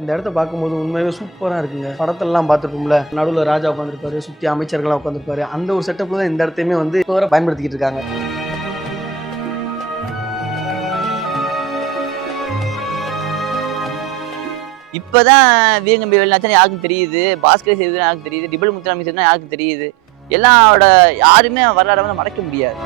இந்த இடத்த பார்க்கும்போது உண்மையாகவே சூப்பராக இருக்குங்க. படத்தெல்லாம் பார்த்துருப்போம்ல, நடுவில் ராஜா உட்காந்துருப்பாரு, சுற்றி அமைச்சர்களாக உட்காந்துருப்பாரு. அந்த ஒரு செட்டப்பில் தான் இந்த இடத்தையுமே வந்து இப்போ வரை பயன்படுத்திக்கிட்டு இருக்காங்க. இப்பதான் வீரங்கம்பி வேலுநாச்சியார் யாருக்கும் தெரியுது, பாஸ்கர் சேதுபதி யாருக்கும் தெரியுது, டிபல் முத்துராமலிங்க சேதுபதி யாருக்கும் தெரியுது. எல்லாரோட யாருமே வரலாறு வந்து மறக்க முடியாது.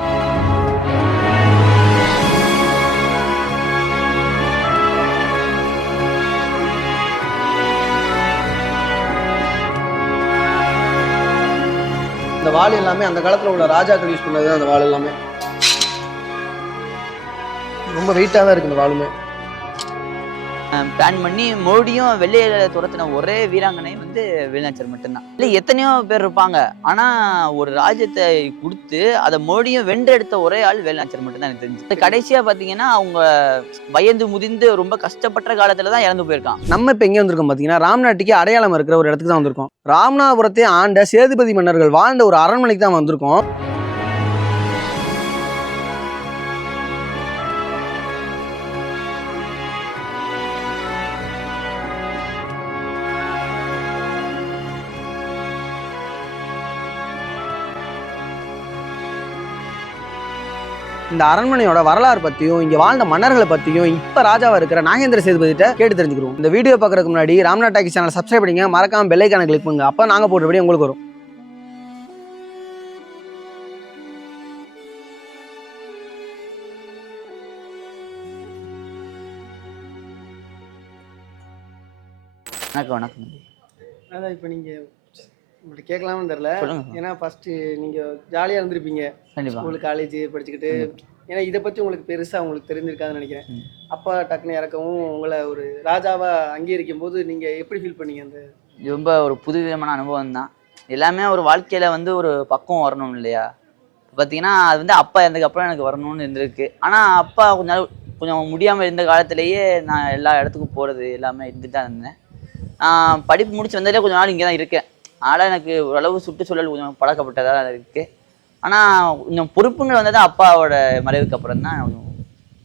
இந்த வாள் எல்லாமே அந்த காலத்தில் உள்ள ராஜாக்கள் யூஸ் பண்ணது தான். அந்த வாள் எல்லாமே ரொம்ப வெயிட்டாக தான் இருக்குது. இந்த வாளுமே பிளான் பண்ணி மறுபடியும் வெள்ளையில துரத்தின ஒரே வீராங்கனை வந்து வேலுநாச்சியார் மட்டும்தான். இல்லை எத்தனையோ பேர் இருப்பாங்க, ஆனா ஒரு ராஜ்யத்தை கொடுத்து அதை மறுபடியும் வென்றெடுத்த ஒரே ஆள் வேலுநாச்சியார் மட்டும்தான் எனக்கு தெரிஞ்சு. கடைசியா பாத்தீங்கன்னா அவங்க வயது முதிர்ந்து ரொம்ப கஷ்டப்பட்ட காலத்துல தான் இறந்து போயிருக்கான். நம்ம இப்போ எங்கே வந்திருக்கோம் பார்த்தீங்கன்னா, ராம்நாட்டுக்கு அடையாளம் இருக்கிற ஒரு இடத்துக்கு தான் வந்திருக்கோம். ராமநாதபுரத்தை ஆண்ட சேதுபதி மன்னர்கள் வாழ்ந்த ஒரு அரண்மனைக்கு தான் வந்திருக்கோம். இந்த அரண்மனையோட வரலாறு பற்றியும் இங்கே வாழ்ந்த மன்னர்களை பற்றியும் இப்போ ராஜாவாக இருக்கிற நாகேந்திர சேதுபதிட்ட கேட்டு தெரிஞ்சுக்கிறோம். இந்த வீடியோ பார்க்குறதுக்கு முன்னாடி ராம்நாத் டாக்கி சேனலை சப்ஸ்கிரைப் பண்ணிங்க, மறக்காம பெல் ஐகானை கிளிக் பண்ணுங்க. அப்போ நாங்கள் போட்டபடி உங்களுக்கு வரும். வணக்கம் வணக்கம். அதான் இப்போ நீங்கள் உங்கள்கிட்ட கேட்கலாம்னு தெரில. ஏன்னா ஃபஸ்ட்டு நீங்கள் ஜாலியாக இருந்திருப்பீங்க ஸ்கூல் காலேஜ் படிச்சுக்கிட்டு. ஏன்னா இதை பற்றி உங்களுக்கு பெருசாக உங்களுக்கு தெரிஞ்சிருக்காதுன்னு நினைக்கிறேன். அப்பா டக்குன்னு இறக்கவும் உங்களை ஒரு ராஜாவாக அங்கீகரிக்கும் போது நீங்கள் எப்படி ஃபீல் பண்ணீங்க? அந்த ரொம்ப ஒரு புது விதமான அனுபவம் தான். எல்லாமே ஒரு வாழ்க்கையில் வந்து ஒரு பக்குவம் வரணும் இல்லையா? பார்த்தீங்கன்னா அது வந்து அப்பா இருந்ததுக்கப்புறம் எனக்கு வரணும்னு இருந்திருக்கு. ஆனால் அப்பா கொஞ்சம் முடியாமல் இருந்த காலத்திலேயே நான் எல்லா இடத்துக்கும் போகிறது எல்லாமே இருந்துட்டு தான் இருந்தேன். படிப்பு முடிச்சு வந்ததிலே கொஞ்சம் நாள் இங்கே தான் இருக்கேன். அதனால் எனக்கு ஓரளவு சுற்றுச்சூழல் கொஞ்சம் பழக்கப்பட்டதாக இருக்குது. ஆனால் கொஞ்சம் பொறுப்புங்கள் வந்தது அப்பாவோட மறைவுக்கு அப்புறம் தான் கொஞ்சம்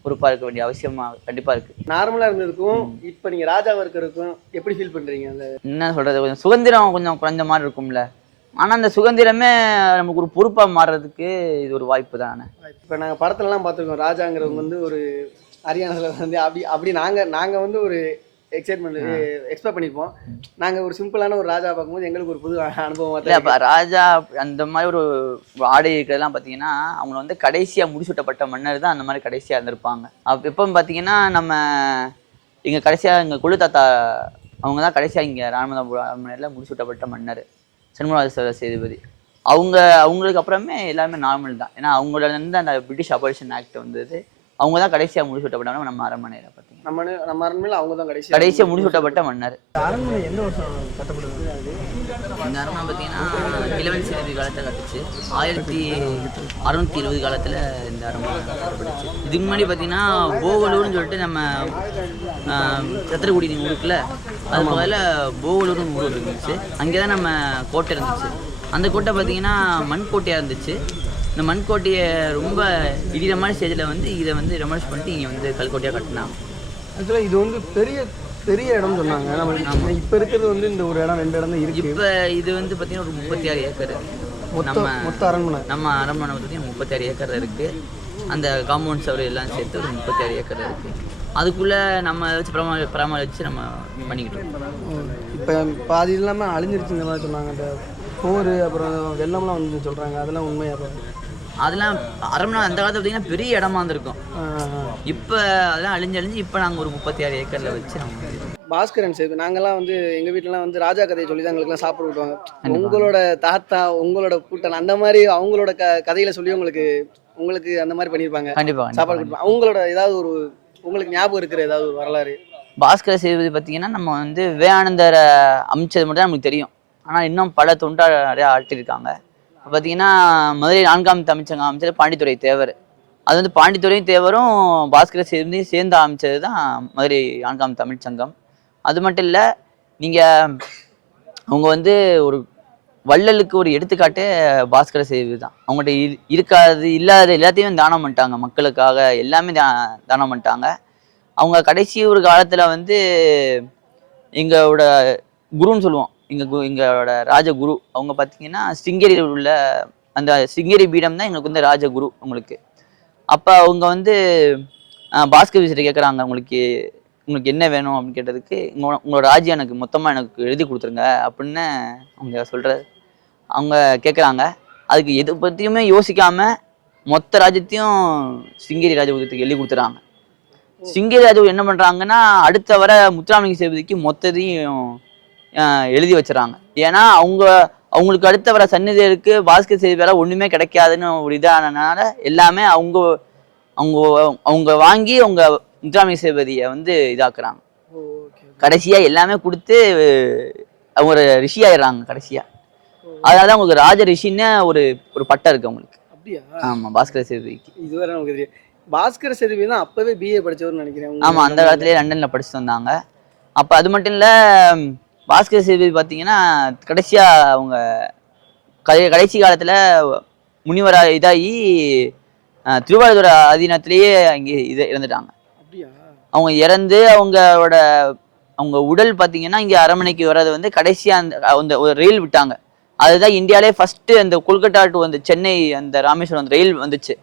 பொறுப்பாக இருக்க வேண்டிய அவசியமாக கண்டிப்பாக இருக்குது. நார்மலாக இருந்ததுக்கும் இப்போ நீங்கள் ராஜாவாக இருக்கிறதுக்கும் எப்படி ஃபீல் பண்ணுறீங்க? அந்த என்ன சொல்கிறது, கொஞ்சம் சுதந்திரம் கொஞ்சம் குறைஞ்ச மாதிரி இருக்கும்ல. ஆனால் அந்த சுதந்திரமே நமக்கு ஒரு பொறுப்பாக மாறுறதுக்கு இது ஒரு வாய்ப்பு தானே. இப்போ நாங்கள் படத்துலலாம் பார்த்துருக்கோம், ராஜாங்கிறவங்க வந்து ஒரு ஹரியானாவில் வந்து அப்படி நாங்கள் வந்து ஒரு எக்ஸைட்மெண்ட் எக்ஸ்பெக்ட் பண்ணியிருப்போம். நாங்கள் ஒரு சிம்பிளான ஒரு ராஜா பார்க்கும்போது எங்களுக்கு ஒரு புது அனுபவமாக இல்லை. இப்போ ராஜா அந்த மாதிரி ஒரு ஆடை இருக்கிறதெல்லாம் பார்த்தீங்கன்னா அவங்கள வந்து கடைசியாக முடிசூட்டப்பட்ட மன்னர் தான் அந்த மாதிரி கடைசியாக இருந்திருப்பாங்க. அப்போ எப்போ பார்த்தீங்கன்னா நம்ம இங்கே கடைசியாக எங்கள் குழு தாத்தா அவங்க தான் கடைசியாக இங்கே ராமநாதபுரம் அரண்மனையில் முடிசூட்டப்பட்ட மன்னர் சென்மராஜ சேதுபதி. அவங்களுக்கு அப்புறமே எல்லாமே நார்மல் தான். ஏன்னா அவங்களோட இருந்து அந்த பிரிட்டிஷ் அபாலிஷன் ஆக்ட் வந்தது. அவங்க தான் கடைசியாக முடிசூட்டப்பட்டவங்க நம்ம அரண்மனையில் பார்த்தீங்கன்னா. நம்ம அரண்மனையில் அவங்க தான் கடைசியாக முடிசூட்டப்பட்ட மன்னர். அரண்மனை எந்த வருஷம் கட்டப்படுது? இந்த அரண்மனை பார்த்தீங்கன்னா இளவன் சேதுபதி காலத்தில் கட்டுச்சு. 1620 காலத்தில் இந்த அரண்மனை கட்டப்பட்டுச்சு. இதுக்கு முன்னாடி பார்த்தீங்கன்னா போகலூர்னு சொல்லிட்டு நம்ம சத்திரக்குடி ஊருக்குள்ள அது முதல்ல போகலூர்னு ஊர் இருந்துச்சு. அங்கே தான் நம்ம கோட்டை இருந்துச்சு. அந்த கோட்டை பார்த்தீங்கன்னா மண் கோட்டையாக இருந்துச்சு. இந்த மண்கோட்டையை ரொம்ப இடிகிற மாதிரி ஸ்டேஜில் வந்து இதை வந்து ரெமோஸ் பண்ணிட்டு இங்கே வந்து கல்கோட்டையாக கட்டினாங்க. ஆக்சுவலாக இது வந்து பெரிய இடம் சொன்னாங்க. நம்ம இப்போ இருக்கிறது வந்து இந்த ஒரு இடம் 2 இடம் தான் இருக்குது. இப்போ இது வந்து பார்த்தீங்கன்னா ஒரு 36 ஏக்கர் மொத்த அரண்மனை. நம்ம அரண்மனை பார்த்தீங்கன்னா 36 ஏக்கர் இருக்குது. அந்த காம்பவுண்ட் சவர் எல்லாம் சேர்த்து ஒரு 36 ஏக்கர் இருக்குது. அதுக்குள்ளே நம்ம வச்சு பராமரித்து நம்ம பண்ணிக்கிட்டு இருக்கோம். இப்போ பாதி இல்லாமல் அழிஞ்சிருச்சு இந்த மாதிரி சொன்னாங்க. அந்த போர் அப்புறம் வெள்ளம்லாம் வந்து சொல்கிறாங்க, அதெல்லாம் உண்மையாக? அதெல்லாம் அரண்மனை அந்த காலத்தில் பார்த்தீங்கன்னா பெரிய இடமா இருந்திருக்கும். இப்போ அதெல்லாம் அழிஞ்சு இப்போ நாங்கள் ஒரு 36 ஏக்கரில் வச்சு பாஸ்கரன் சேது நாங்கள்லாம் வந்து எங்கள் வீட்டிலலாம் வந்து ராஜா கதையை சொல்லி தான் எங்களுக்குலாம் சாப்பிட விட்டுவாங்க. உங்களோட தாத்தா உங்களோட கூட்டம் அந்த மாதிரி அவங்களோட கதையில சொல்லி உங்களுக்கு அந்த மாதிரி பண்ணியிருப்பாங்க. கண்டிப்பாக சாப்பாடு கொடுப்பாங்க. அவங்களோட ஏதாவது ஒரு உங்களுக்கு ஞாபகம் இருக்கிற ஏதாவது ஒரு வரலாறு? பாஸ்கர சேதுபதி பார்த்தீங்கன்னா நம்ம வந்து விவேகானந்தரை அமைச்சது மட்டும் தான் நமக்கு தெரியும். ஆனால் இன்னும் பல தொண்டர் நிறையா ஆட்டிருக்காங்க. பார்த்தீங்கன்னா மதுரை 4ஆம் தமிழ்ச்சங்கம் அமைச்சர் பாண்டித்துரை தேவர். அது வந்து பாண்டித்துரையும் தேவரும் பாஸ்கர சேதுபதியும் சேர்ந்து அமைச்சது தான் மதுரை 4ஆம் தமிழ்ச்சங்கம். அது மட்டும் இல்லை, நீங்கள் அவங்க வந்து ஒரு வள்ளலுக்கு ஒரு எடுத்துக்காட்டே பாஸ்கர சேதுபதி தான். அவங்கள்ட்ட இருக்காது இல்லாத எல்லாத்தையும் தானம் பண்ணிட்டாங்க, மக்களுக்காக எல்லாமே தானம் பண்ணிட்டாங்க. அவங்க கடைசி ஒரு காலத்தில் வந்து எங்களோட குருன்னு சொல்லுவோம். எங்களோட ராஜகுரு அவங்க பார்த்தீங்கன்னா சிங்கேரியில் உள்ள அந்த சிங்கேரி பீடம் தான் எங்களுக்கு வந்து ராஜகுரு உங்களுக்கு. அப்போ அவங்க வந்து பாஸ்கர் விசிட்ட கேட்குறாங்க, உங்களுக்கு என்ன வேணும் அப்படின்னு கேட்டதுக்கு, உங்களோட ராஜ்யம் எனக்கு மொத்தமாக எனக்கு எழுதி கொடுத்துருங்க அப்படின்னு அவங்க அவங்க கேட்குறாங்க. அதுக்கு எதை பற்றியுமே யோசிக்காம மொத்த ராஜ்யத்தையும் சிங்கேரி ராஜகுருத்துக்கு எழுதி கொடுத்துறாங்க. சிங்கேரி ராஜகுரு என்ன பண்ணுறாங்கன்னா அடுத்த வர முத்துராமலிங்க சேதுபதிக்கு மொத்தத்தையும் எழுதி வச்சுறாங்க. ஏன்னா அவங்களுக்கு அடுத்த வர சந்நிதியருக்கு பாஸ்கர் சேதுபதியால ஒன்றுமே கிடைக்காதுன்னு ஒரு இதானனால எல்லாமே அவங்க அவங்க அவங்க வாங்கி அவங்க முத்துராமலிங்க சேதுபதியை வந்து இதாக்குறாங்க. கடைசியா எல்லாமே கொடுத்து அவங்க ஒரு ரிஷி ஆயிடுறாங்க கடைசியா. அதனாலதான் உங்களுக்கு ராஜ ரிஷின்னு ஒரு பட்டம் இருக்கு அவங்களுக்கு. அப்படியா? ஆமா, பாஸ்கர சேதுபதிக்கு. இதுவரை நமக்கு தெரியும். பாஸ்கர சேதுபதி தான் அப்பவே பிஏ படிச்சவர்னு நினைக்கிறேன். ஆமா, அந்த காலத்திலேயே லண்டன்ல படிச்சுட்டு வந்தாங்க. அப்ப அது மட்டும் இல்ல, பாஸ்கர சேதுபதி பாத்தீங்கன்னா கடைசியா அவங்க கடைசி காலத்துல முனிவரா இதாகி திருவாரூர் அதீனத்திலேயே அங்கே இறந்துட்டாங்க. அவங்க இறந்து அவங்க உடல் பார்த்தீங்கன்னா இங்கே அரண்மனைக்கு வர்றது வந்து கடைசியாக அந்த ஒரு ரயில் விட்டாங்க. அதுதான் இந்தியாவிலே ஃபர்ஸ்ட் அந்த கொல்கட்டா டு அந்த சென்னை அந்த ராமேஸ்வரம் அந்த ரயில் வந்துச்சு.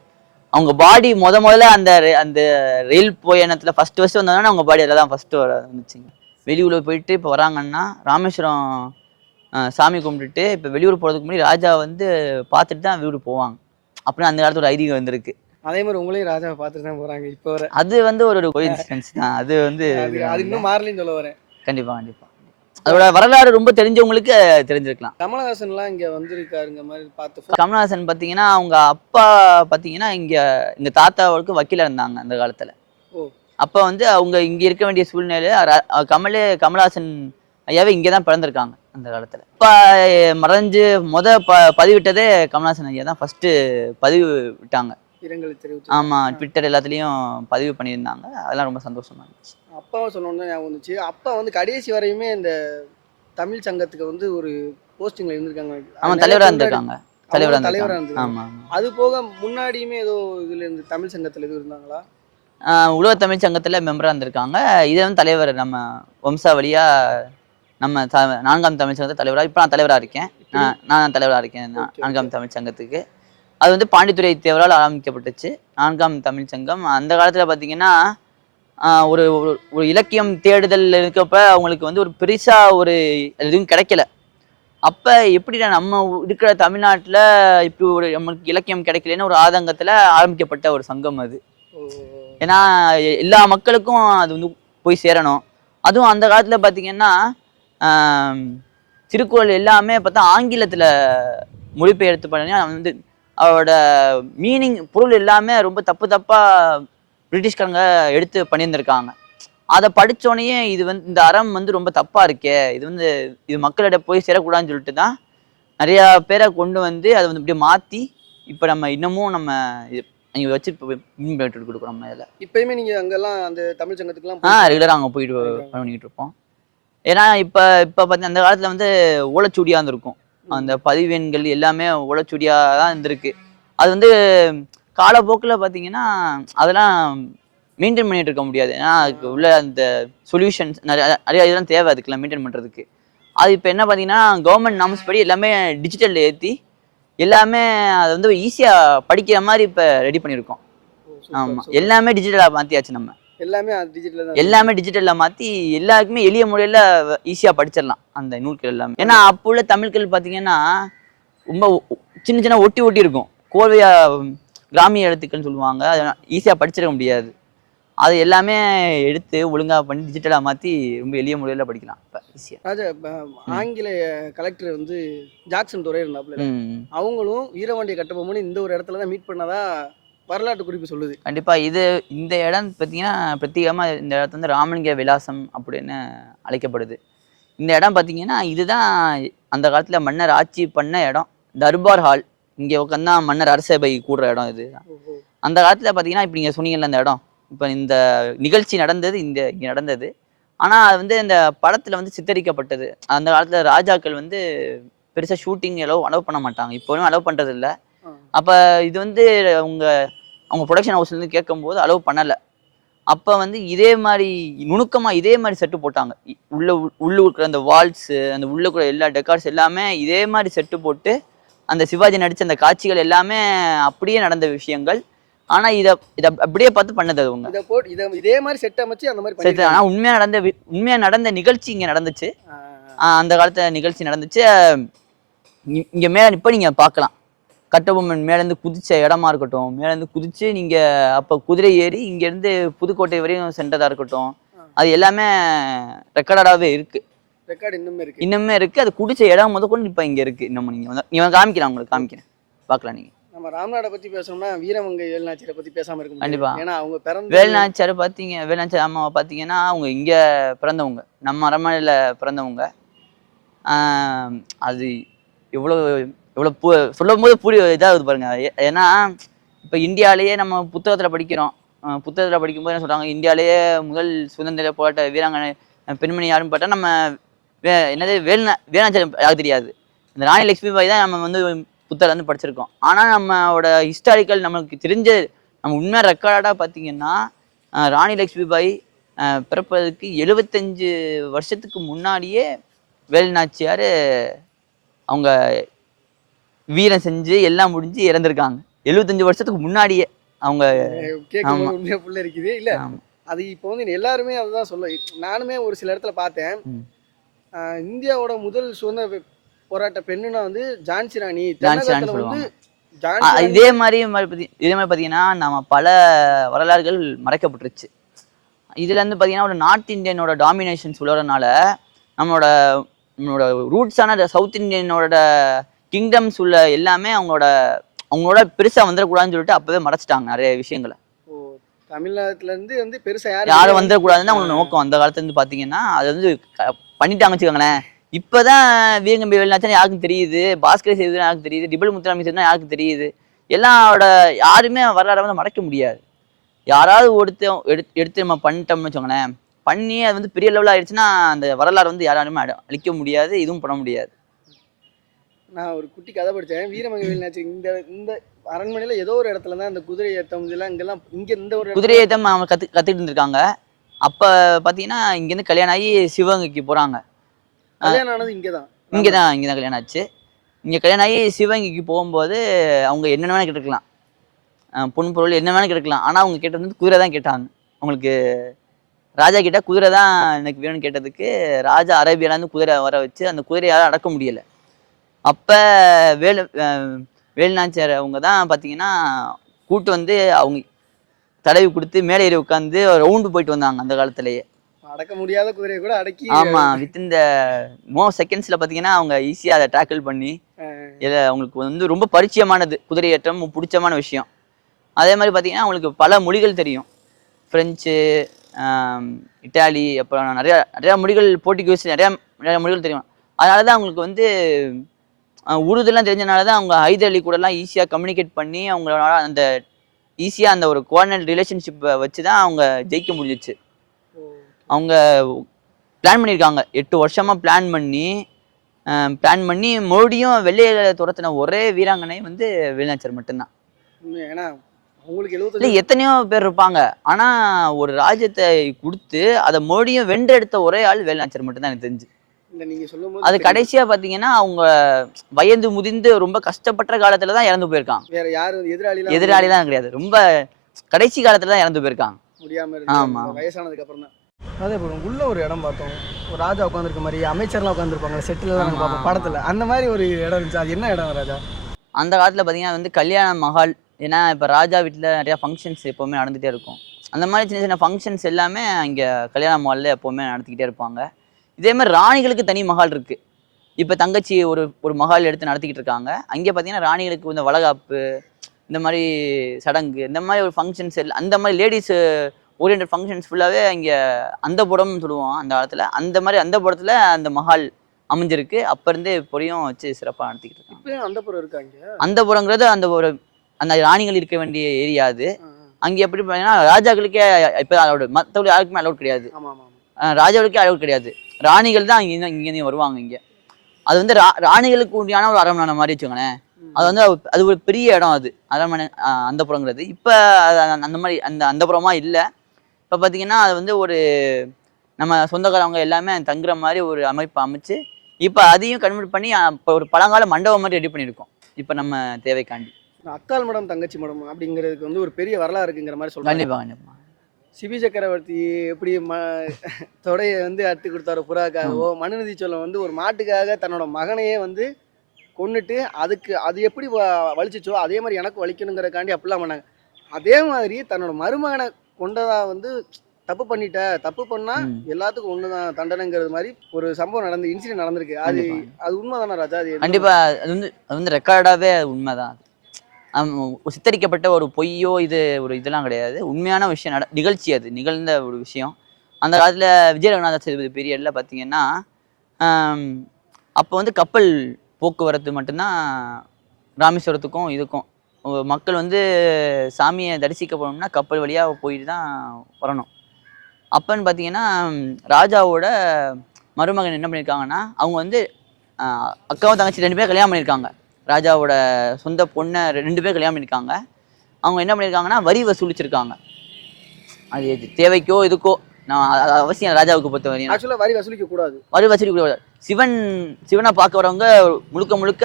அவங்க பாடி முதல்ல அந்த ரயில் பயணத்தில் ஃபர்ஸ்ட் வந்தாங்கன்னா அவங்க பாடி அதில் தான் ஃபர்ஸ்ட் வந்துச்சுங்க. வெளியூரில் போயிட்டு இப்போ வராங்கன்னா ராமேஸ்வரம் சாமி கும்பிட்டுட்டு இப்போ வெளியூர் போகிறதுக்கு முன்னாடி ராஜா வந்து பார்த்துட்டு தான் வெளியூர் போவாங்க அப்படின்னு அந்த காலத்துல ஒரு ஐதீகம் வந்திருக்கு. அதே மாதிரி உங்களையும் ராஜாவை பார்த்துட்டு தான் போறாங்க இப்போ வர. அது வந்து ஒரு கோயின்சிடன்ஸ் தான். அது வந்து அது இன்னும் மாறலன்னு சொல்ல வரேன். கண்டிப்பா. அதோட வரலாறு ரொம்ப தெரிஞ்சவங்களுக்கு தெரிஞ்சிருக்கலாம். கமலஹாசன்லாம் இங்க வந்திருக்காருங்க மாதிரி பார்த்து. கமலஹாசன் பாத்தீங்கன்னா அவங்க அப்பா பாத்தீங்கன்னா எங்க தாத்தாவுக்கு வக்கீலா இருந்தாங்க அந்த காலத்துல. அப்ப வந்து அவங்க இங்க இருக்க வேண்டிய சூழ்நிலையில கமலஹாசன் ஐயாவே இங்கதான் பிறந்திருக்காங்க அந்த காலத்துல. இப்ப மறைஞ்சு பதிவிட்டதே கமலஹாசன் ஐயா தான் ஃபர்ஸ்ட் பதிவு விட்டாங்க. ஆமா, ட்விட்டர் எல்லாத்துலயும் பதிவு பண்ணியிருந்தாங்க. அதெல்லாம் ரொம்ப சந்தோஷமா இருந்துச்சு. அப்பாவை சொன்னோன்னு ஞாபகம் வந்துச்சு. அப்பா வந்து கடைசி வரையுமே இந்த தமிழ் சங்கத்துக்கு வந்து ஒரு போஸ்டிங்ல இருந்திருக்காங்க. ஆமா, தலைவரா இருந்திருக்காங்க. தலைவரா இருந்து. ஆமா. அது போக முன்னாடியுமே ஏதோ இதுல இருந்து தமிழ் சங்கத்துல எதுவும் இருந்தாங்களா? உலக தமிழ் சங்கத்துல மெம்பரா இருந்திருக்காங்க. இதை வந்து தலைவர் நம்ம வம்சாவளியா நம்ம 4ஆம் தமிழ் சங்கத்து தலைவராக இப்போ நான் தலைவராக இருக்கேன். நான் தலைவராக இருக்கேன் 4ஆம் தமிழ் சங்கத்துக்கு. அது வந்து பாண்டித்துரை தேவரால் ஆரம்பிக்கப்பட்டுச்சு 4ஆம் தமிழ் சங்கம். அந்த காலத்தில் பார்த்தீங்கன்னா ஒரு ஒரு இலக்கியம் தேடுதல் இருக்கப்ப அவங்களுக்கு வந்து ஒரு பெருசாக ஒரு எதுவும் கிடைக்கல. அப்போ எப்படின்னா நம்ம இருக்கிற தமிழ்நாட்டில் இப்படி ஒரு நம்மளுக்கு இலக்கியம் கிடைக்கலன்னு ஒரு ஆதங்கத்தில் ஆரம்பிக்கப்பட்ட ஒரு சங்கம் அது. ஏன்னா எல்லா மக்களுக்கும் அது வந்து போய் சேரணும். அதுவும் அந்த காலத்தில் பார்த்தீங்கன்னா திருக்குறள் எல்லாமே பார்த்தா ஆங்கிலத்தில் மொழிபெயர்த்து பண்ணி வந்து அவரோட மீனிங் பொருள் எல்லாமே ரொம்ப தப்பாக பிரிட்டிஷ்காரங்க எடுத்து பண்ணியிருந்திருக்காங்க. அதை படித்தோடனே இது வந்து இந்த அறம் வந்து ரொம்ப தப்பாக இருக்கே, இது மக்களிட போய் சேரக்கூடாதுன்னு சொல்லிட்டு தான் நிறையா பேரை கொண்டு வந்து அதை வந்து இப்படியே மாற்றி இப்போ நம்ம இன்னமும் நம்ம நீங்கள் வச்சு பின்பற்றிட்டு கொடுக்குறோம். நம்ம இதில் இப்போயுமே நீங்கள் அங்கெல்லாம் அந்த தமிழ் சங்கத்துக்குலாம் ரெகுலராக அங்கே போயிட்டு பண்ணிக்கிட்டு இருப்போம். ஏன்னா இப்போ பார்த்தீங்கன்னா அந்த காலத்தில் வந்து ஓலைச்சுடியாக இருந்திருக்கும். அந்த பதிவெண்கள் எல்லாமே ஓலைச்சுடியாக தான் இருந்திருக்கு. அது வந்து காலப்போக்கில் பார்த்தீங்கன்னா அதெல்லாம் மெயின்டைன் பண்ணிட்டு இருக்க முடியாது. ஏன்னா அதுக்கு உள்ள அந்த சொல்யூஷன்ஸ் நிறைய இதெல்லாம் தேவை அதுக்கெல்லாம் மெயின்டைன் பண்ணுறதுக்கு. அது இப்போ என்ன பார்த்தீங்கன்னா கவர்மெண்ட் நார்ம்ஸ் படி எல்லாமே டிஜிட்டலில் ஏற்றி எல்லாமே அதை வந்து ஈஸியாக படிக்கிற மாதிரி இப்போ ரெடி பண்ணியிருக்கோம். ஆமாம், எல்லாமே டிஜிட்டலாக மாற்றியாச்சு. நம்ம எல்லாமே டிஜிட்டலில் மாற்றி எல்லாருக்குமே எளிய முறையில் ஈஸியாக படிச்சிடலாம் அந்த நூல்கள் எல்லாமே. ஏன்னா அப்போ உள்ள தமிழ்கள் பார்த்தீங்கன்னா ரொம்ப சின்ன ஒட்டி இருக்கும். கோர்வையாக கிராமிய எழுத்துக்கள்னு சொல்லுவாங்க. அதை ஈஸியாக படிச்சிட முடியாது. அது எல்லாமே எடுத்து ஒழுங்காக பண்ணி டிஜிட்டலாக மாற்றி ரொம்ப எளிய முறையில் படிக்கலாம் இப்போ ஈஸியாக. ராஜா, ஆங்கில கலெக்டர் வந்து ஜாக்சன் துறை இருந்தாப்புல, அவங்களும் வீரபாண்டிய கட்டபொம்மன் இந்த ஒரு இடத்துல தான் மீட் பண்ணதா வரலாற்று குறிப்பு சொல்லுது. கண்டிப்பாக இந்த இடம் பார்த்தீங்கன்னா பிரத்யேகமாக இந்த இடத்துல வந்து ராமலிங்க விலாசம் அப்படின்னு அழைக்கப்படுது. இந்த இடம் பார்த்தீங்கன்னா இதுதான் அந்த காலத்தில் மன்னர் ஆட்சி பண்ண இடம். தர்பார் ஹால், இங்கே உட்காந்து மன்னர் அரசபை கூடுற இடம் இது. அந்த காலத்தில் பார்த்தீங்கன்னா இப்போ நீங்கள் சொன்னீங்கல்ல அந்த இடம், இப்போ இந்த நிகழ்ச்சி நடந்தது இங்கே நடந்தது. ஆனால் அது வந்து இந்த படத்தில் வந்து சித்தரிக்கப்பட்டது. அந்த காலத்தில் ராஜாக்கள் வந்து பெருசாக ஷூட்டிங் அலோவ் பண்ண மாட்டாங்க. இப்போவும் அலோவ் பண்ணுறது இல்லை. அப்போ இது வந்து அவங்க ப்ரொடக்ஷன் ஹவுஸ்லேருந்து கேட்கும்போது அலோவ் பண்ணலை. அப்போ வந்து இதே மாதிரி நுணுக்கமாக இதே மாதிரி செட்டு போட்டாங்க. உள்ளுக்குற அந்த வால்ஸு, அந்த உள்ளுக்குற எல்லா டெக்கார்ஸ் எல்லாமே இதே மாதிரி செட்டு போட்டு அந்த சிவாஜி நடித்த அந்த காட்சிகள் எல்லாமே அப்படியே நடந்த விஷயங்கள். ஆனால் இதை அப்படியே பார்த்து பண்ணது அவங்க. இதே மாதிரி செட் அமைச்சு அந்த மாதிரி செட். ஆனால் உண்மையாக நடந்த நிகழ்ச்சி இங்கே நடந்துச்சு. அந்த காலத்தில் நிகழ்ச்சி நடந்துச்சு. இங்கே மேலே இப்போ நீங்கள் பார்க்கலாம். கட்டபொம்மன் மேலேருந்து குதிச்ச இடமா இருக்கட்டும், மேலேருந்து குதிச்சு நீங்கள் அப்போ குதிரை ஏறி இங்கேருந்து புதுக்கோட்டை வரையும் சென்றதாக இருக்கட்டும், அது எல்லாமே ரெக்கார்டாகவே இருக்கு. ரெக்கார்டு இன்னுமே இருக்கு. அது குடிச்ச இடம் முதற்கொண்டு இப்போ இங்கே இருக்கு. இன்னமும் நீங்கள் காமிக்கிறேன், உங்களுக்கு காமிக்கிறேன், பார்க்கலாம் நீங்கள். நம்ம ராம்நாடை பற்றி பேசணும்னா வீரமங்கை வேலுநாச்சியாரை பற்றி பேசாமல் இருக்க கண்டிப்பா. ஏன்னா அவங்க பிறந்த வேலுநாச்சியார் பார்த்தீங்க, வேலுநாச்சியார் அம்மாவை பார்த்தீங்கன்னா அவங்க இங்கே பிறந்தவங்க, நம்ம அரண்மனையில் பிறந்தவங்க. அது எவ்வளோ சொல்லும் போது இதாகுது பாருங்க. ஏன்னா இப்போ இந்தியாவிலேயே நம்ம புத்தகத்தில் படிக்கிறோம். புத்தகத்தில் படிக்கும்போது என்ன சொல்கிறாங்க, இந்தியாவிலேயே முதல் சுதந்திர போராட்ட வீராங்கனை பெண்மணி யாருன்னு பார்த்தா நம்ம என்னது வேலுநாச்சியார் யாருக்கு தெரியாது. இந்த ராணி லட்சுமிபாய் தான் நம்ம வந்து புத்தகம் வந்து படிச்சிருக்கோம். ஆனால் நம்மளோட ஹிஸ்டாரிக்கல் நம்மளுக்கு தெரிஞ்ச நம்ம உண்மை ரெக்கார்டாக பார்த்தீங்கன்னா ராணி லட்சுமிபாய் பிறப்பதற்கு 75 வருஷத்துக்கு முன்னாடியே வேலுநாச்சியார் அவங்க வீரம் செஞ்சு எல்லாம் முடிஞ்சு இறந்துருக்காங்க. 75 வருஷத்துக்கு முன்னாடியே அவங்க. உண்மையா இருக்குது இல்ல, அது இப்போ வந்து எல்லாருமே அதுதான் சொல்ல. நானுமே ஒரு சில இடத்துல பார்த்தேன், இந்தியாவோட முதல் சுதந்திர போராட்ட பெண்ணுனா வந்து ஜான்சி ராணி. இதே மாதிரி பார்த்தீங்கன்னா நம்ம பல வரலாறுகள் மறைக்கப்பட்டுருச்சு. இதுல இருந்து பார்த்தீங்கன்னா ஒரு நார்த் இந்தியனோட டாமினேஷன் சொல்றதுனால நம்மளோட ரூட்ஸான சவுத் இந்தியனோட கிங்டம்ஸ் உள்ள எல்லாமே அவங்களோட பெருசா வந்துடக்கூடாதுன்னு சொல்லிட்டு அப்பவே மறைச்சிட்டாங்க நிறைய விஷயங்களை. தமிழ்நாட்டுல இருந்து வந்து பெருசா யாரும் வந்துடக்கூடாதுன்னு அவங்களோட நோக்கம். அந்த காலத்துல இருந்து பாத்தீங்கன்னா அது வந்து பண்ணிட்டாங்க வச்சுக்கோங்களேன். இப்பதான் வீரங்கம்பி வேலுநாச்சியார் யாருக்கும் தெரியுது, பாஸ்கர் செய்து யாருக்கும் தெரியுது, டிபல் முத்துராமி செய்து யாருக்கும் தெரியுது. எல்லாரோட யாருமே வரலாறு வந்து மறைக்க முடியாது. யாராவது எடுத்து நம்ம பண்ணிட்டோம்னு வச்சுக்கோங்களேன், பண்ணி அது வந்து பெரிய லெவலில் ஆயிடுச்சுன்னா அந்த வரலாறு வந்து யாராலுமே அழிக்க முடியாது, இதுவும் பண்ண முடியாது. நான் ஒரு குட்டி கதை படித்தேன். வீரமங்கை வேலுநாச்சியார் இந்த அரண்மனையில் ஏதோ ஒரு இடத்துல தான் அந்த குதிரை ஏற்றம் இதெல்லாம் இங்கே இந்த ஒரு குதிரை ஏற்றம் அவங்க கற்றுக்கிட்டு இருந்திருக்காங்க. அப்போ பார்த்தீங்கன்னா இங்கேருந்து கல்யாணம் ஆகி சிவகங்கைக்கு போகிறாங்க. கல்யாணம் ஆனது இங்கே தான் கல்யாணம் ஆச்சு. இங்கே கல்யாணம் ஆகி சிவகங்கைக்கு போகும்போது அவங்க என்னென்ன வேணால் கேட்டுருக்கலாம், பொன் பொருள் என்ன வேணால் கேட்டுக்கலாம். ஆனால் அவங்க கேட்டது வந்து குதிரை தான் கேட்டாங்க. அவங்களுக்கு ராஜா கிட்ட குதிரை தான் எனக்கு வேணும்னு கேட்டதுக்கு ராஜா அரேபியாவிலேருந்து குதிரை வர வச்சு அந்த குதிரை யாரும் அடக்க முடியலை. அப்போ வேலுநாச்சியார் அவங்க தான் பார்த்தீங்கன்னா கூட்டு வந்து அவங்க தடவி கொடுத்து மேலே ஏறி உட்காந்து ரவுண்டு போயிட்டு வந்தாங்க. அந்த காலத்திலேயே அடக்க முடியாத குதிரையை கூட அடக்கி. ஆமாம், வித்தின் த செகண்ட்ஸில் பார்த்தீங்கன்னா அவங்க ஈஸியாக அதை டேக்கிள் பண்ணி அவங்களுக்கு வந்து ரொம்ப பரிச்சயமானது குதிரை ஏற்றம், பிடிச்சமான விஷயம். அதே மாதிரி பார்த்தீங்கன்னா அவங்களுக்கு பல மொழிகள் தெரியும். ஃப்ரெஞ்சு, இட்டாலி, அப்புறம் நிறையா மொழிகள், போர்ச்சுகீஸ், நிறையா மொழிகள் தெரியும். அதனால தான் அவங்களுக்கு வந்து உருதுலாம் தெரிஞ்சனால தான் அவங்க ஹைதர் அலி கூடலாம் ஈஸியாக கம்யூனிகேட் பண்ணி அவங்களோட அந்த ஈஸியாக அந்த ஒரு கோஆர்டினேட் ரிலேஷன்ஷிப்பை வச்சு தான் அவங்க ஜெயிக்க முடிஞ்சிச்சு. அவங்க பிளான் பண்ணியிருக்காங்க, 8 வருஷமாக பிளான் பண்ணி மறுபடியும் வெள்ளையை துரத்தின ஒரே வீராங்கனை வந்து வேலுநாச்சியார் மட்டும்தான். ஏன்னா அவங்களுக்கு எத்தனையோ பேர் இருப்பாங்க, ஆனால் ஒரு ராஜ்யத்தை கொடுத்து அதை மறுபடியும் வென்றெடுத்த ஒரே ஆள் வேலுநாச்சியார் மட்டும்தான் எனக்கு தெரிஞ்சு. அது கடைசியா பாத்தீங்கன்னா அவங்க வயது முதிர்ந்து ரொம்ப கஷ்டப்பட்ட காலத்துல தான் இறந்து போயிருக்காங்க. வேற யாரும் எதிராளி தான் கிடையாது, ரொம்ப கடைசி காலத்துல தான் இறந்து போயிருக்காங்க. ஆமா, வயசானதுக்கு அப்புறம் தான். அதே போல உள்ள ஒரு இடம் பார்த்தோம், ஒரு ராஜா உட்காந்துருக்க மாதிரி, அமைச்சர்லாம் உட்காந்துருப்பாங்க செட்டில் எல்லாம் பார்ப்போம் படத்துல. அந்த மாதிரி ஒரு இடம் இருந்துச்சு. அது என்ன இடம் ராஜா? அந்த காலத்துல பாத்தீங்கன்னா வந்து கல்யாண மஹால். ஏன்னா இப்ப ராஜா வீட்டுல நிறைய ஃபங்க்ஷன்ஸ் எப்பவுமே நடந்துட்டே இருக்கும். அந்த மாதிரி சின்ன சின்ன ஃபங்க்ஷன்ஸ் எல்லாமே இங்க கல்யாண மஹால்ல எப்பவுமே நடத்திக்கிட்டே இருப்பாங்க. இதே மாதிரி ராணிகளுக்கு தனி மஹால் இருக்கு. இப்போ தங்கச்சி ஒரு மஹால் எடுத்து நடத்திக்கிட்டு இருக்காங்க. அங்கே பார்த்தீங்கன்னா ராணிகளுக்கு இந்த வளகாப்பு, இந்த மாதிரி சடங்கு, இந்த மாதிரி ஒரு ஃபங்க்ஷன்ஸ் அந்த மாதிரி லேடிஸ் ஓரியன்ட் ஃபங்க்ஷன்ஸ் ஃபுல்லாகவே இங்கே அந்தப்புறம்னு சொல்லுவோம் அந்த காலத்தில். அந்த மாதிரி அந்தப்புறத்தில் அந்த மஹால் அமைஞ்சிருக்கு. அப்போ இருந்தே பொரியும் வச்சு சிறப்பாக நடத்திக்கிட்டு இருக்காங்க. அந்தப்புறம் இருக்காங்க. அந்தப்புறங்கிறது அந்த ராணிகள் இருக்க வேண்டிய ஏரியா அது. அங்கே எப்படி பார்த்தீங்கன்னா ராஜாக்களுக்கே இப்போ அலௌடு, மற்றவங்களுக்கு யாருக்குமே அலௌட் கிடையாது. ராஜாவுக்கே அலௌட் கிடையாது. ராணிகள் தான் இங்கேயும் வருவாங்க. இங்கே அது வந்து ராணிகளுக்கு உண்டியான ஒரு அரண்மனை மாதிரி வச்சுக்கோங்களேன். அது வந்து அது ஒரு பெரிய இடம். அது அரண்மனை அந்தப்புறங்கிறது இப்போ அந்த மாதிரி அந்தப்புறமா இல்லை. இப்போ பார்த்தீங்கன்னா அது வந்து ஒரு நம்ம சொந்தக்காரவங்க எல்லாமே தங்குற மாதிரி ஒரு அமைப்பு அமைச்சு இப்போ அதையும் கன்வெர்ட் பண்ணி இப்போ ஒரு பழங்கால மண்டபம் மாதிரி ரெடி பண்ணியிருக்கோம் இப்போ நம்ம தேவைக்காண்டி. அக்கால் மடம் தங்கச்சி மடம் அப்படிங்கிறதுக்கு வந்து ஒரு பெரிய வரலாறு இருக்குங்கிற மாதிரி சொல்றாங்க. கண்டிப்பாக கண்டிப்பாக. சிபி சக்கரவர்த்தி எப்படி தொடையை வந்து அறுத்து கொடுத்தாரு புறாக்காகவோ, மனுநீதி சோழன் வந்து ஒரு மாட்டுக்காக தன்னோட மகனையே வந்து கொன்னுட்டு அது எப்படி வலிச்சிச்சோ அதே மாதிரி எனக்கு வலிக்கணுங்கிறக்காண்டி அப்படிலாம் பண்ணாங்க. அதே மாதிரி தன்னோட மருமகனை கொண்டதா வந்து தப்பு பண்ணிட்ட, தப்பு பண்ணா எல்லாத்துக்கும் ஒண்ணுதான் தண்டனைங்கிறது மாதிரி ஒரு சம்பவம் இன்சிடென்ட் நடந்திருக்கு. அது உண்மைதானே ராஜா? அது கண்டிப்பா அது வந்து ரெக்கார்டாவே உண்மைதான். சித்தரிக்கப்பட்ட ஒரு பொய்யோ ஒரு இதெல்லாம் கிடையாது. உண்மையான விஷயம் நிகழ்ச்சி, அது நிகழ்ந்த ஒரு விஷயம். அந்த காலத்துல விஜய ரகுநாத சேதுபதி பீரியட்ல பார்த்தீங்கன்னா அப்போ வந்து கப்பல் போக்குவரத்து மட்டும்தான் ராமேஸ்வரத்துக்கும் இதுக்கும். மக்கள் வந்து சாமியை தரிசிக்க போகணும்னா கப்பல் வழியாக போயிட்டு தான் வரணும். அப்போன்னு பார்த்தீங்கன்னா ராஜாவோட மருமகன் என்ன பண்ணியிருக்காங்கன்னா, அவங்க வந்து அக்காவும் தங்கச்சி 2 பேர் கல்யாணம் பண்ணியிருக்காங்க. ராஜாவோட சொந்த பொண்ணை 2 பேர் கல்யாணம் பண்ணியிருக்காங்க. அவங்க என்ன பண்ணியிருக்காங்கன்னா வரி வசூலிச்சிருக்காங்க. அது தேவைக்கோ இதுக்கோ நான் அவசியம் ராஜாவுக்கு பொறுத்த வரையும் ஆக்சுவலாக வரி வசூலிக்க கூடாது. வரி வசூலிக்க கூடாது. சிவனை பார்க்க வரவங்க முழுக்க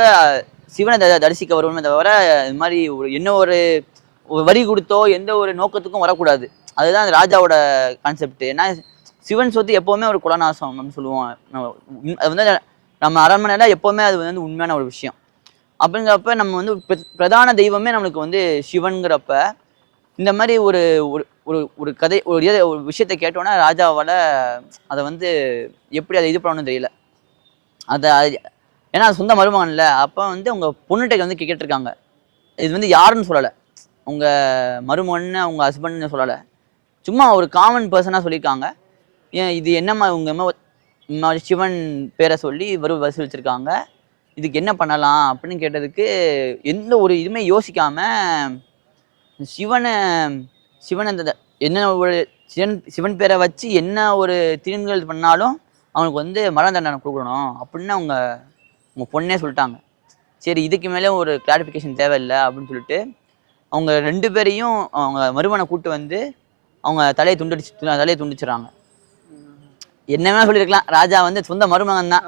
சிவனை தரிசிக்க வருவோமே தவிர இது மாதிரி ஒரு வரி கொடுத்தோ எந்த ஒரு நோக்கத்துக்கும் வரக்கூடாது. அதுதான் அந்த ராஜாவோட கான்செப்ட். ஏன்னா சிவன் சொத்து எப்போவுமே ஒரு குலநாசம் அப்படின்னு சொல்லுவோம். அது வந்து நம்ம அரண்மனையில எப்போவுமே அது வந்து உண்மையான ஒரு விஷயம். அப்படிங்கிறப்ப நம்ம வந்து பிரதான தெய்வமே நம்மளுக்கு வந்து சிவன்கிறப்ப இந்த மாதிரி ஒரு ஒரு கதை ஒரு விஷயத்தை கேட்டோன்னா ராஜாவால் அதை வந்து எப்படி அதை இது பண்ணணும்னு தெரியல. அதை ஏன்னா அது சொந்த மருமகன் இல்லை. அப்போ வந்து அவங்க பொண்ணுகிட்ட வந்து கேட்டிருக்காங்க. இது வந்து யாருன்னு சொல்லலை, உங்கள் மருமகன்னு அவங்க ஹஸ்பண்ட்னு சொல்லலை, சும்மா ஒரு காமன் பர்சனாக சொல்லியிருக்காங்க. ஏன் இது என்னம்மா உங்கள் சிவன் பேரை சொல்லி வசூலிச்சிருக்காங்க, இதுக்கு என்ன பண்ணலாம் அப்படின்னு கேட்டதுக்கு எந்த ஒரு இதுவுமே யோசிக்காமல் சிவனை என்ன ஒரு சிவன் பேரை வச்சு என்ன ஒரு தீங்குகள் பண்ணாலும் அவனுக்கு வந்து மரண தண்டனை கொடுக்கணும் அப்படின்னு அவங்க பொண்ணே சொல்லிட்டாங்க. சரி இதுக்கு மேலே ஒரு கிளாரிஃபிகேஷன் தேவையில்லை அப்படின்னு சொல்லிட்டு அவங்க 2 பேரையும் அவங்க மருமகனை கூப்பிட்டு வந்து அவங்க தலையை துண்டிச்சிடறாங்க. என்ன வேணாலும் சொல்லியிருக்கலாம், ராஜா வந்து சொந்த மருமகன் தான்,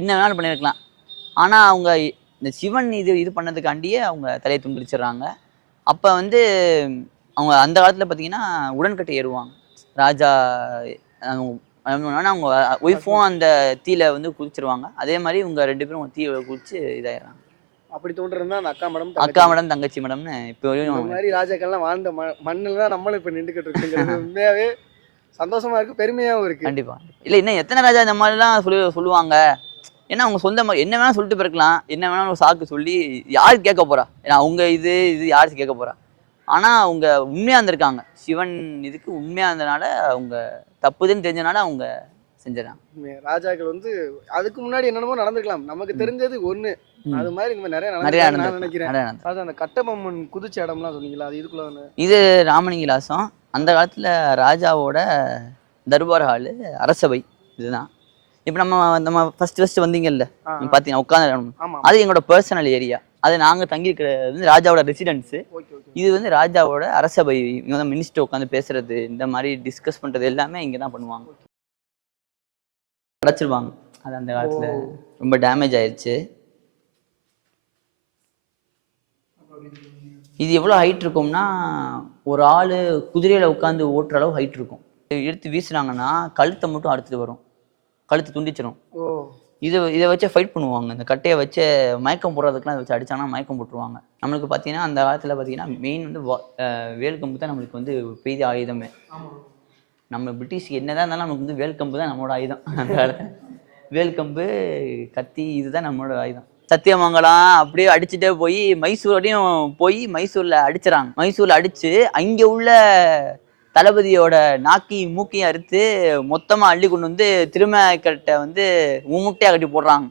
என்ன வேணாலும் பண்ணியிருக்கலாம். ஆனால் அவங்க இந்த சிவன் இது பண்ணதுக்காண்டியே அவங்க தலையை துண்டிச்சிடுறாங்க. அப்போ வந்து அவங்க அந்த காலத்தில் பார்த்தீங்கன்னா உடன்கட்டை ஏறுவாங்க. ராஜா அவங்க ஒய்ஃபும் அந்த தீயில வந்து குதிச்சிருவாங்க. அதே மாதிரி இவங்க 2 பேரும் தீயை குதிச்சு இதாயிடுறாங்க. அப்படி தோன்றுறதுதான் அந்த அக்கா மடம் தங்கச்சி மடம்னு இப்போ மாதிரி ராஜாக்கள்லாம் வாழ்ந்த மண்ணில் தான் நம்மளும் இப்போ நின்றுக்கிட்டு இருக்குங்கிறது உண்மையாவே சந்தோஷமா இருக்கு, பெருமையாகவும் இருக்கு. கண்டிப்பா இல்லை இன்னும் எத்தனை ராஜா இந்த மாதிரிலாம் சொல்லுவாங்க. ஏன்னா அவங்க சொந்த மாதிரி என்ன வேணாலும் சொல்லிட்டு போயிருக்கலாம், என்ன வேணாலும் ஒரு சாக்கு சொல்லி யாரு கேட்க போறா? ஏன்னா அவங்க இது யாரு கேட்க போறா? ஆனா அவங்க உண்மையா இருந்திருக்காங்க. சிவன் இதுக்கு உண்மையா இருந்தனால அவங்க தப்புதுன்னு தெரிஞ்சனால அவங்க செஞ்சிடறாங்க. ராஜாக்கள் வந்து அதுக்கு முன்னாடி என்னென்னமோ நடந்திருக்கலாம், நமக்கு தெரிஞ்சது ஒண்ணு. அது மாதிரி இந்த நிறைய நினைக்கிறேன். அது அந்த கட்டபொம்மன் குதிச்ச இடம்லாம் சொன்னீங்களா, அது இதுக்குள்ள இது ராமலிங்கலாசம். அந்த காலத்துல ராஜாவோட தர்பார் ஹாலு, அரசபை இதுதான். இப்போ நம்ம ஃபர்ஸ்ட் வந்தீங்கல்ல, பார்த்தீங்கன்னா உட்காந்து அது எங்களோட பர்சனல் ஏரியா. அது நாங்கள் தங்கியிருக்கிறது வந்து ராஜாவோட ரெசிடென்ஸு. இது வந்து ராஜாவோட அரசபை. இங்கே வந்து மினிஸ்டர் உட்காந்து பேசுறது, இந்த மாதிரி டிஸ்கஸ் பண்ணுறது எல்லாமே இங்கே தான் பண்ணுவாங்க. அடைச்சிருவாங்க. அது அந்த காலத்தில் ரொம்ப டேமேஜ் ஆயிடுச்சு. இது எவ்வளோ ஹைட் இருக்கும்னா ஒரு ஆள் குதிரையில் உட்காந்து ஓட்டுற அளவு ஹைட் இருக்கும். எடுத்து வீசுனாங்கன்னா கழுத்தை மட்டும் அறுத்துட்டு வரும், கழுத்து துண்டிச்சிடும். இதை வச்சு ஃபைட் பண்ணுவாங்க. இந்த கட்டையை வச்சு மயக்கம் போடுறதுக்குலாம் இதை வச்சு அடிச்சாங்கன்னா மயக்கம் போட்டுருவாங்க. நம்மளுக்கு பார்த்தீங்கன்னா அந்த காலத்தில் பார்த்தீங்கன்னா மெயின் வந்து வேல்கம்பு தான் நம்மளுக்கு வந்து பெரிய ஆயுதமே. நம்ம பிரிட்டிஷ்க்கு என்னதான் இருந்தாலும் நமக்கு வந்து வேல்கம்பு தான் நம்மளோட ஆயுதம். அந்த காலத்தில் வேல்கம்பு, கத்தி, இதுதான் நம்மளோட ஆயுதம். சத்தியமங்கலம் அப்படியே அடிச்சுட்டே போய் மைசூரையும் போய் மைசூரில் அடிச்சிடறாங்க. மைசூரில் அடித்து அங்கே உள்ள தளபதியோட நாக்கையும் மூக்கையும் அறுத்து மொத்தமாக அள்ளி கொண்டு வந்து திருமக்கட்டை வந்து முட்டையாக கட்டி போடுறாங்க.